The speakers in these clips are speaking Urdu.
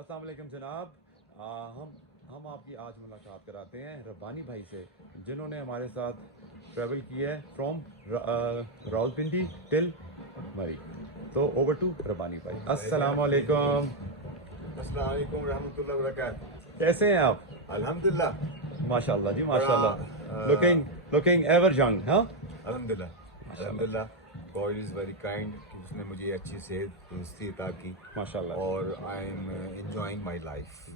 السلام علیکم جناب. ہم آپ کی آج ملاقات کراتے ہیں ربانی بھائی سے, جنہوں نے ہمارے ساتھ ٹریول کیا ہے فرام راولپنڈی ٹل مری. تو اوور ٹو ربانی بھائی. السلام علیکم. السلام علیکم ورحمۃ اللہ وبرکاتہ. کیسے ہیں آپ؟ الحمدللہ. ماشاء اللہ جی, ماشاء اللہ. Looking ever young. ہاں الحمدللہ الحمدللہ. گاڈ از ویری کائنڈ کہ اس نے مجھے اچھی صحت درستی عطا کی ماشاء اللہ. اور I am enjoying my life.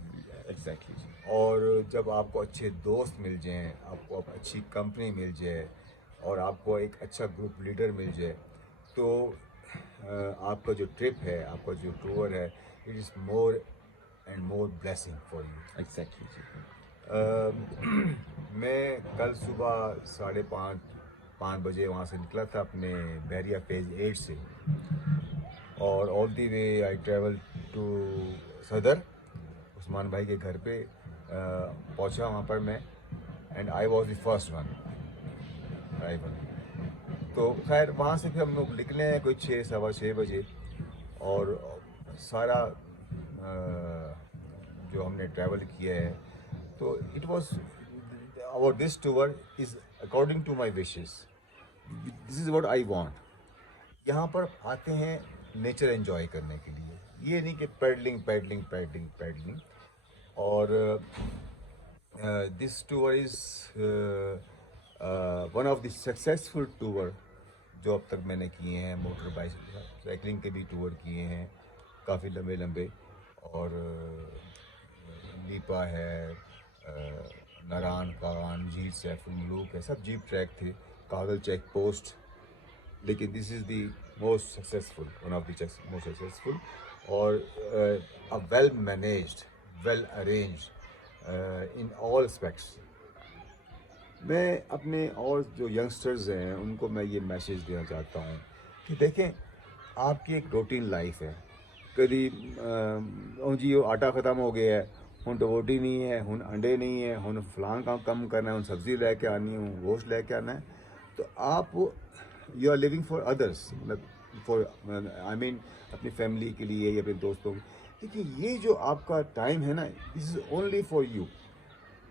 Exactly جی. اور جب آپ کو اچھے دوست مل جائیں, آپ کو اچھی کمپنی مل جائے اور آپ کو ایک اچھا گروپ لیڈر مل جائے, تو آپ کا جو ٹرپ ہے, آپ کا جو ٹور ہے, it is more and more blessing for you. Exactly جی. میں کل صبح 5:30 بجے وہاں سے نکلا تھا اپنے بحریہ فیز 8 سے, اور آل دی وے آئی ٹریول ٹو صدر عثمان بھائی کے گھر پہ پہنچا وہاں پر میں, and I was the first one driver. تو خیر وہاں سے پھر ہم لوگ نکلے ہیں کوئی 6 سوا 6 بجے, اور سارا جو ہم نے ٹریول کیا ہے, تو اٹ واز اور this tour is according to my wishes. This is what I want. یہاں پر آتے ہیں نیچر انجوائے کرنے کے لیے, یہ نہیں کہ پیڈلنگ پیڈلنگ پیڈلنگ پیڈلنگ. اور this tour is one of the successful tour جو اب تک میں نے کیے ہیں. موٹر سائیکلنگ کے بھی ٹور کیے ہیں کافی لمبے لمبے, اور لیپا ہے, ناران کان, جھیل سیف الملوک ہے, سب جیپ ٹریک تھے, کاغل چیک پوسٹ. لیکن this is the most successful, one of the most successful, اور well managed, well arranged in all aspects. میں اپنے اور جو ینگسٹرز ہیں ان کو میں یہ میسیج دینا چاہتا ہوں کہ دیکھیں, آپ کی ایک روٹین لائف ہے. کبھی جی وہ آٹا ختم ہو گیا ہے, ہن تو روٹی نہیں ہے, ہن انڈے نہیں ہے, ہن فلاں کام کم کرنا ہے, ہن سبزی لے کے آنی ہے, گوشت لے کے آنا ہے. تو آپ you are living for others, for I mean اپنی فیملی کے لیے یا اپنے دوستوں کے. لیکن یہ جو آپ کا ٹائم ہے نا, دس از اونلی فار یو.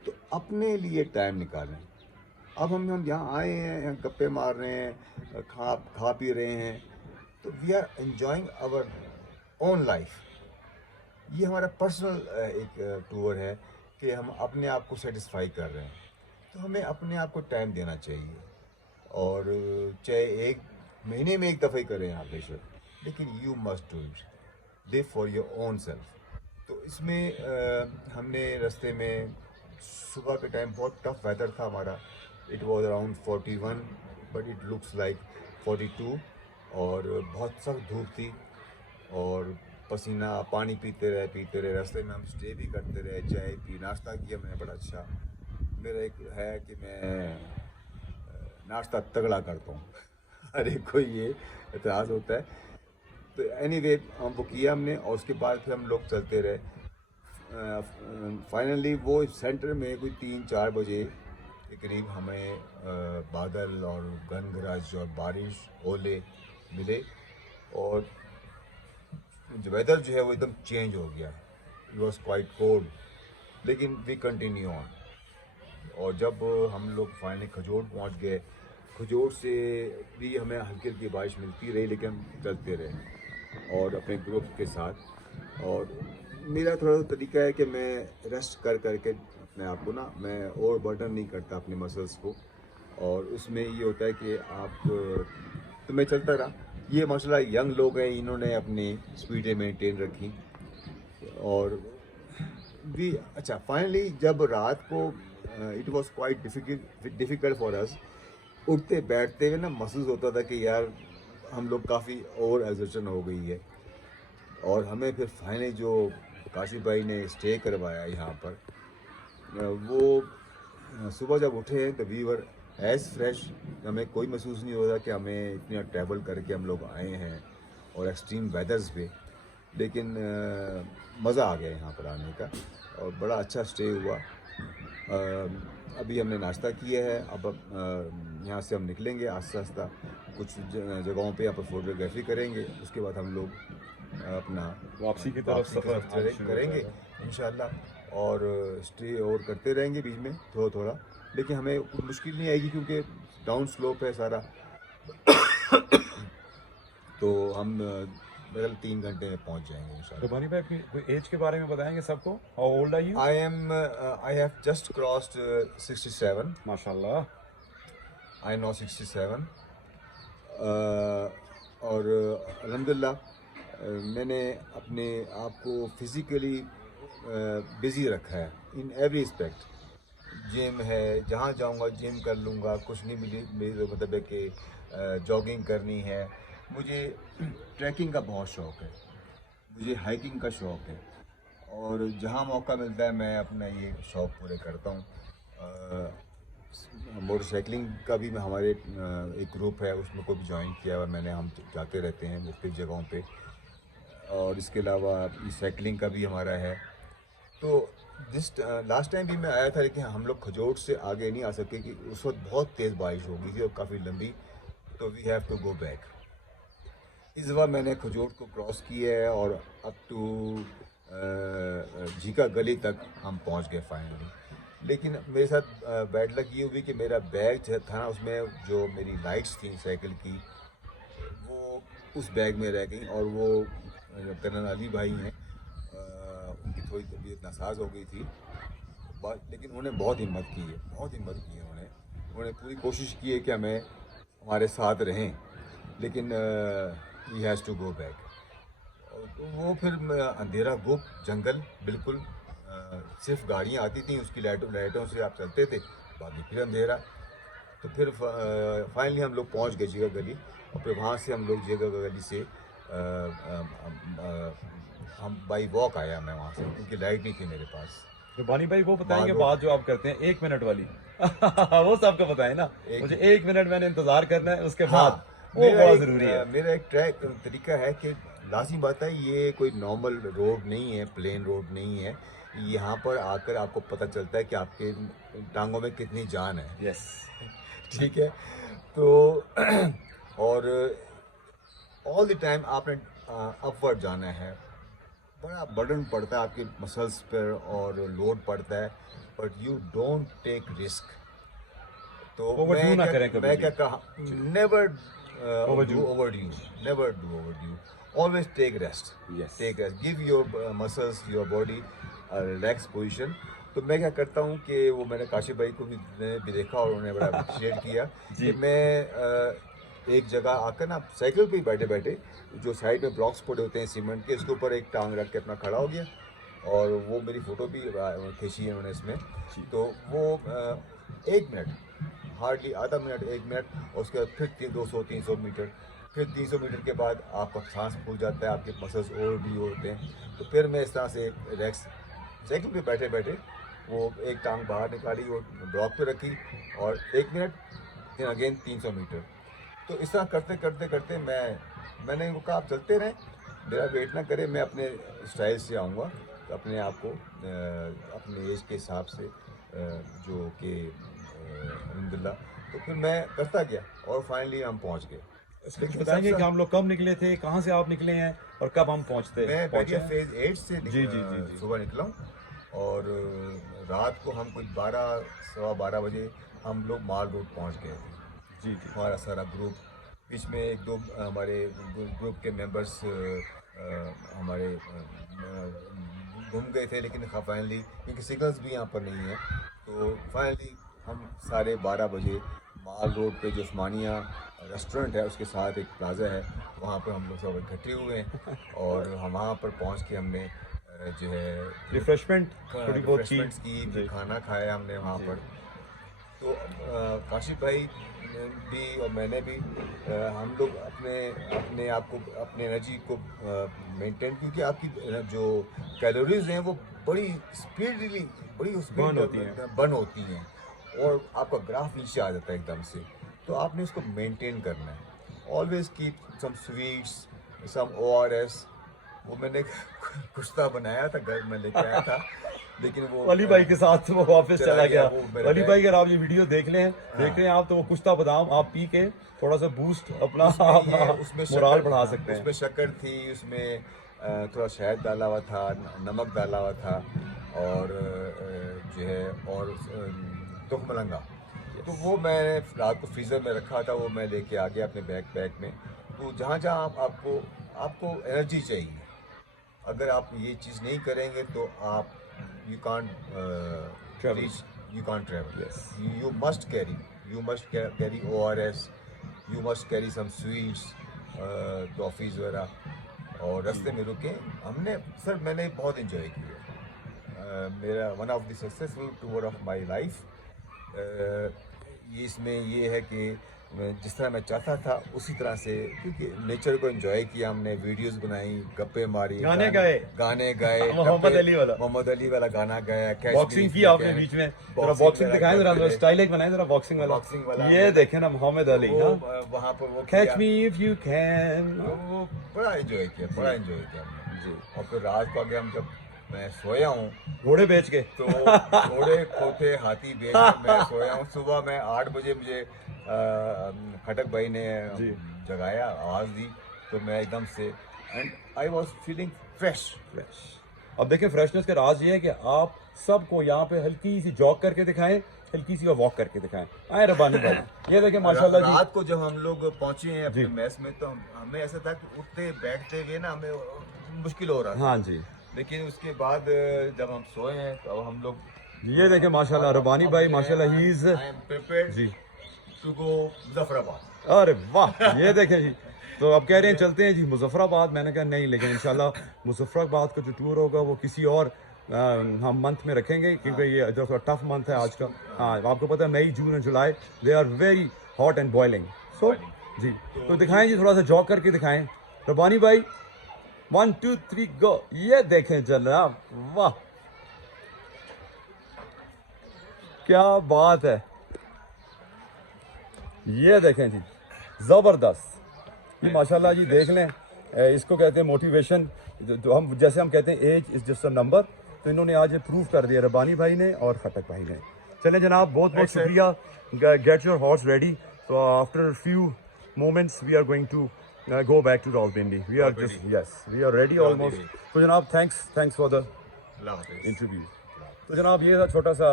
تو اپنے لیے ٹائم نکالیں. اب ہم یہاں آئے ہیں, گپے مار رہے ہیں, کھا پی رہے ہیں, تو we are enjoying our own life. یہ ہمارا پرسنل ایک ٹور ہے کہ ہم اپنے آپ کو سیٹسفائی کر رہے ہیں. تو ہمیں اپنے آپ کو ٹائم دینا چاہیے, اور چاہے 1 مہینے میں 1 دفعہ ہی کریں آپ بے شک, لیکن you must do it, live for your own self. تو اس میں ہم نے رستے میں صبح کے ٹائم بہت ٹف ویدر تھا ہمارا. It was around 41 but it looks like 42, اور بہت سخت دھوپ تھی, اور پسینہ, پانی پیتے رہے. راستے میں ہم اسٹے بھی کرتے رہے, چائے پی, ناشتہ کیا میں نے بڑا اچھا. میرا ایک ہے کہ میں ناشتہ تگڑا کرتا ہوں. ہر ایک کو یہ اعتراض ہوتا ہے. تو اینی وے وہ کیا ہم نے, اور اس کے بعد پھر ہم لوگ چلتے رہے. فائنلی وہ سینٹر میں کوئی 3-4 بجے کے قریب ہمیں بادل اور گن گرج اور بارش, اولے ملے, اور ویدر جو ہے وہ ایک دم چینج ہو گیا. اٹ واز کوائٹ کولڈ, لیکن وی کنٹینیو آن. اور جب ہم لوگ فائنلی کھجور پہنچ گئے, کھجور سے بھی ہمیں ہلکی ہلکی بارش ملتی رہی, لیکن ہم چلتے رہے اور اپنے گروپ کے ساتھ. اور میرا تھوڑا سا طریقہ ہے کہ میں ریسٹ کر کے اپنے آپ کو نا, میں اوور برڈن نہیں کرتا اپنے مسلس کو, اور اس میں یہ ہوتا ہے کہ آپ تو میں چلتا رہا. یہ مسئلہ ینگ لوگ ہیں, انہوں نے اپنی اسپیڈیں مینٹین رکھی. اور بھی اچھا فائنلی جب رات کو it was quite difficult for us, اٹھتے بیٹھتے ہوئے نا محسوس ہوتا تھا کہ یار ہم لوگ کافی اوور ایگزرشن ہو گئی ہے. اور ہمیں پھر فائنلی جو کاشف بھائی نے اسٹے کروایا یہاں پر, وہ صبح جب اٹھے تو وی ور ایز فریش. ہمیں کوئی محسوس نہیں ہو رہا کہ ہمیں اتنا ٹریول کر کے ہم لوگ آئے ہیں اور ایکسٹریم ویدرز پہ. لیکن مزہ آ گیا یہاں پر آنے کا, اور بڑا اچھا اسٹے ہوا. ابھی ہم نے ناشتہ کیا ہے, اب یہاں سے ہم نکلیں گے آہستہ آہستہ. کچھ جگہوں پہ یہاں پر فوٹوگرافی کریں گے, اس کے بعد ہم لوگ اپنا واپسی کی طرف سفر کریں گے انشاءاللہ, اور اسٹے اور کرتے رہیں گے بیچ میں تھوڑا تھوڑا, لیکن ہمیں مشکل نہیں آئے گی کیونکہ ڈاؤن سلوپ ہے سارا. تو ہم 3 گھنٹے میں پہنچ جائیں گے انشاءاللہ. ربانی بھائی کوئی ایج کے بارے میں بتائیں گے سب کو, how old are you? I have just crossed 67. ماشاء اللہ. I know 67. اور الحمدللہ میں نے اپنے آپ کو فزیکلی بزی رکھا ہے ان ایوری اسپیکٹ. جم ہے, جہاں جاؤں گا جم کر لوں گا, کچھ نہیں میری مطلب ہے کہ جاگنگ کرنی ہے. مجھے ٹریکنگ کا بہت شوق ہے, مجھے ہائکنگ کا شوق ہے, اور جہاں موقع ملتا ہے میں اپنا یہ شوق پورے کرتا ہوں. موٹر سائیکلنگ کا بھی ہمارے ایک گروپ ہے, اس میں کو بھی جوائن کیا ہوا میں نے. ہم جاتے رہتے ہیں مختلف جگہوں پہ, اور اس کے علاوہ سائیکلنگ کا بھی ہمارا ہے. تو لاسٹ ٹائم بھی میں آیا تھا, لیکن ہم لوگ کھجور سے آگے نہیں آ سکے کہ اس وقت بہت تیز بارش ہو گئی تھی اور کافی لمبی, تو we have to go back. اس دفعہ میں نے کھجور کو کراس کیا ہے اور اپ ٹو جھیکا گلی تک ہم پہنچ گئے فائنلی. لیکن میرے ساتھ بیڈ لک یہ ہوئی کہ میرا بیگ تھا نا, اس میں جو میری لائٹس تھیں سائیکل کی وہ اس بیگ میں رہ گئیں, اور وہ کرنل علی بھائی ہیں, ان کی تھوڑی طبیعت ناساز ہو گئی تھی, لیکن انہوں نے بہت ہمت کی ہے, بہت ہمت کی ہے. انہوں نے پوری کوشش کی ہے کہ ہمارے ساتھ رہیں, لیکن he has to go back. تو وہ پھر اندھیرا گپ جنگل بالکل, صرف گاڑیاں آتی تھیں, اس کی لائٹوں سے آپ چلتے تھے, باقی پھر اندھیرا. تو پھر فائنلی ہم لوگ پہنچ گئے جھیکا گلی, اور پھر وہاں سے ہم لوگ جھیکا گلی سے ہم بائی واک آیا میں وہاں سے, کیونکہ لائٹ نہیں تھی میرے پاس. ربانی بھائی وہ بتائیں گے بات جو آپ کرتے ہیں 1 منٹ والی, وہ سب کو بتائیں نا, مجھے 1 منٹ میں نے انتظار کرنا ہے, اس کے بعد وہ بہت ضروری ہے. میرا ایک ٹریک طریقہ ہے کہ لازمی بات ہے, یہ کوئی نارمل روڈ نہیں ہے, پلین روڈ نہیں ہے. یہاں پر آ کر آپ کو پتہ چلتا ہے کہ آپ کے ٹانگوں میں کتنی جان ہے. یس, ٹھیک ہے. تو اور آل دی ٹائم آپ نے اپورڈ جانا ہے, بڑا برڈن پڑتا ہے آپ کے مسلس پر اور لوڈ پڑتا ہے, but you don't take risk. تو میں کیا کہا, never do over due, never do over due, always take rest. Yes. Take rest. Give your muscles, your body a relaxed position. تو میں کیا کرتا ہوں کہ وہ میں نے کاشف بھائی کو بھی دیکھا اور انہوں نے بڑا اپریشیٹ کیا کہ میں ایک جگہ آ کر نا سائیکل پہ ہی بیٹھے بیٹھے جو سائڈ میں بلاکس پڑے ہوتے ہیں سیمنٹ کے, اس کے اوپر ایک ٹانگ رکھ کے اپنا کھڑا ہو گیا, اور وہ میری فوٹو بھی کھینچی ہے انہوں نے اس میں. تو وہ 1 منٹ, ہارڈلی آدھا منٹ 1 منٹ, اور اس کے بعد پھر 200-300 میٹر, پھر 300 میٹر کے بعد آپ کا سانس پھول جاتا ہے, آپ کے مسلس اور بھی ہوتے ہیں. تو پھر میں اس طرح سے ریلیکس سائیکل پہ بیٹھے بیٹھے وہ ایک ٹانگ باہر نکالی اور بلاک پہ رکھی, اور 1 منٹ, پھر اگین 300 میٹر. تو اس طرح کرتے کرتے کرتے میں نے کہا آپ چلتے رہیں, میرا ویٹ نہ کرے, میں اپنے اسٹائل سے آؤں گا, تو اپنے آپ کو اپنے ایج کے حساب سے جو کہ الحمدللہ. تو پھر میں کرتا گیا اور فائنلی ہم پہنچ گئے. بتائیں گے کہ ہم لوگ کب نکلے تھے, کہاں سے آپ نکلے ہیں, اور کب ہم پہنچتے ہیں؟ میں فیز 8 سے جی صبح نکلا ہوں, اور رات کو ہم کچھ 12-12:15 بجے ہم لوگ مال روڈ پہنچ گئے تھے. جی, ہمارا سارا گروپ, بیچ میں 1-2 ہمارے گروپ کے ممبرس ہمارے گم گئے تھے, لیکن فائنلی کیونکہ سگنلز بھی یہاں پر نہیں ہیں, تو فائنلی ہم 12:30 بجے مال روڈ پہ جو عثمانیہ ریسٹورنٹ ہے اس کے ساتھ ایک پلازا ہے, وہاں پہ ہم لوگ سب اکٹھے ہوئے ہیں, اور وہاں پر پہنچ کے ہم نے جو ہے ریفریشمنٹس کی, کھانا کھایا ہم نے وہاں پر. تو کاشف بھائی بھی اور میں نے بھی, ہم لوگ اپنے آپ کو, اپنے انرجی کو مینٹین, کیونکہ آپ کی جو کیلوریز ہیں وہ بڑی اسپیڈلی برن ہوتی ہیں, اور آپ کا گراف نیچے آ جاتا ہے ایک دم سے. تو آپ نے اس کو مینٹین کرنا ہے. آلویز کیپ سم سویٹس, سم ORS. وہ میں نے کشتہ بنایا تھا, گھر میں لے کے آیا تھا, لیکن وہ ولی بھائی کے ساتھ وہ واپس چلا گیا. وہ میرا ولی بیگ- بھائی اگر آپ یہ ویڈیو دیکھ رہے ہیں آپ تو وہ کشتہ بادام آپ پی کے تھوڑا سا بوسٹ اپنا اس میں مورال بڑھا سکتے اس ہیں. میں شکر تھی, اس میں تھوڑا شہد ڈالا ہوا تھا, نمک ڈالا ہوا تھا, اور جو ہے اور تخم ملنگا. تو وہ میں نے رات کو فریزر میں رکھا تھا, وہ میں لے کے آ گیا اپنے بیگ میں. تو جہاں جہاں آپ کو انرجی چاہیے, اگر آپ یہ چیز نہیں کریں گے تو آپ you can't travel. You must carry ORS, you must carry some sweets, toffees وغیرہ. اور راستے میں رکے ہم نے. سر میں نے بہت انجوائے کیا, میرا one of the successful tour of my life. اس میں یہ ہے کہ جس طرح میں چاہتا تھا اسی طرح سے, کیونکہ نیچر کو انجوائے کیا ہم نے, ویڈیوز بنائی, گپے ماری, گانے گائے, محمد علی والا گانا گایا, باکسنگ کی آپ نے بیچ میں, ذرا باکسنگ دکھائیں, ذرا اسٹائل ایک بنائیں ذرا باکسنگ والا. یہ دیکھیں نا محمد علی, وہاں پر وہ catch me if you can. وہ بڑا انجوائے کیا ہم نے جی. اور پھر رات کو آگے ہم جب میں سویا ہوں گھوڑے بیچ کے, تو گھوڑے کھوتے ہاتھی بیچ کے میں سویا ہوں. صبح میں 8 بجے مجھے کھٹک بھائی نے جگایا, آواز دی, تو میں ایک دم سے and I was feeling fresh. اب دیکھیں فریشنس کا راز یہ ہے کہ آپ سب کو یہاں پہ ہلکی سی جاگ کر کے دکھائیں, ہلکی سی واک کر کے دکھائیں. آئے ربانی بھائی, یہ دیکھیں ماشاءاللہ جی. رات کو جب ہم لوگ پہنچے ہیں اپنے میس میں تو ہمیں ایسا تھا کہ اٹھتے بیٹھتے ہوئے نا ہمیں مشکل ہو رہا تھا. ہاں جی. لیکن اس کے بعد جب ہم سوئے ہیں تو اب ہم لوگ, یہ دیکھیں ماشاءاللہ ربانی بھائی ماشاءاللہ ہی از جی ٹو گو مظفر آباد. ارے واہ, یہ دیکھیں جی. تو اب کہہ رہے ہیں چلتے ہیں جی مظفر آباد. میں نے کہا نہیں, لیکن انشاءاللہ مظفر آباد کا جو ٹور ہوگا وہ کسی اور ہم منتھ میں رکھیں گے, کیونکہ یہ جو ٹف منتھ ہے آج کا. ہاں آپ کو پتہ ہے مئی, جون اور جولائی they are very hot and boiling. So جی تو دکھائیں جی, تھوڑا سا جاگ کر کے دکھائیں ربانی بھائی. 1 2 3 گو. یہ دیکھیں جناب, واہ کیا بات ہے. یہ دیکھیں جی زبردست. یہ ماشاءاللہ جی دیکھ لیں, اس کو کہتے ہیں موٹیویشن. جیسے ہم کہتے ہیں age is just a number, تو انہوں نے آج پروف کر دیا ربانی بھائی نے اور کھٹک بھائی نے. چلیں جناب, بہت بہت شکریہ. Get your horse ready. So after a few moments we are going to go back to Rawalpindi. We are just, yes, we are ready almost. تو جناب thanks for the interview. تو جناب یہ تھا چھوٹا سا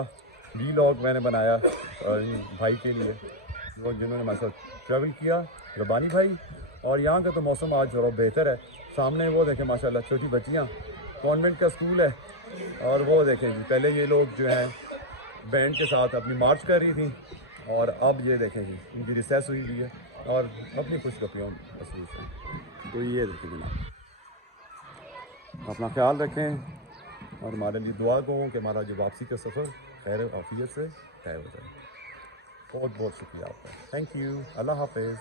ولاگ میں نے بنایا بھائی کے لیے, وہ جنہوں نے ہمارے ساتھ ٹریول کیا, ربانی بھائی. اور یہاں کا تو موسم آج تھوڑا بہتر ہے. سامنے وہ دیکھیں ماشاءاللہ چھوٹی بچیاں, کانوینٹ کا اسکول ہے. اور وہ دیکھیں پہلے یہ لوگ جو ہیں بینڈ کے ساتھ اپنی مارچ کر رہی تھیں, اور اب یہ دیکھیں جی ان کی ریسیس ہوئی ہوئی ہے اور اپنی خوش رفیوں مصروف ہیں. تو یہ دیکھیں جناب, اپنا خیال رکھیں اور ہمارے لیے دعا کو کہ ہمارا جو واپسی کا سفر خیر عافیت سے طے ہو جائے. بہت بہت شکریہ آپ کا. Thank you. اللہ حافظ.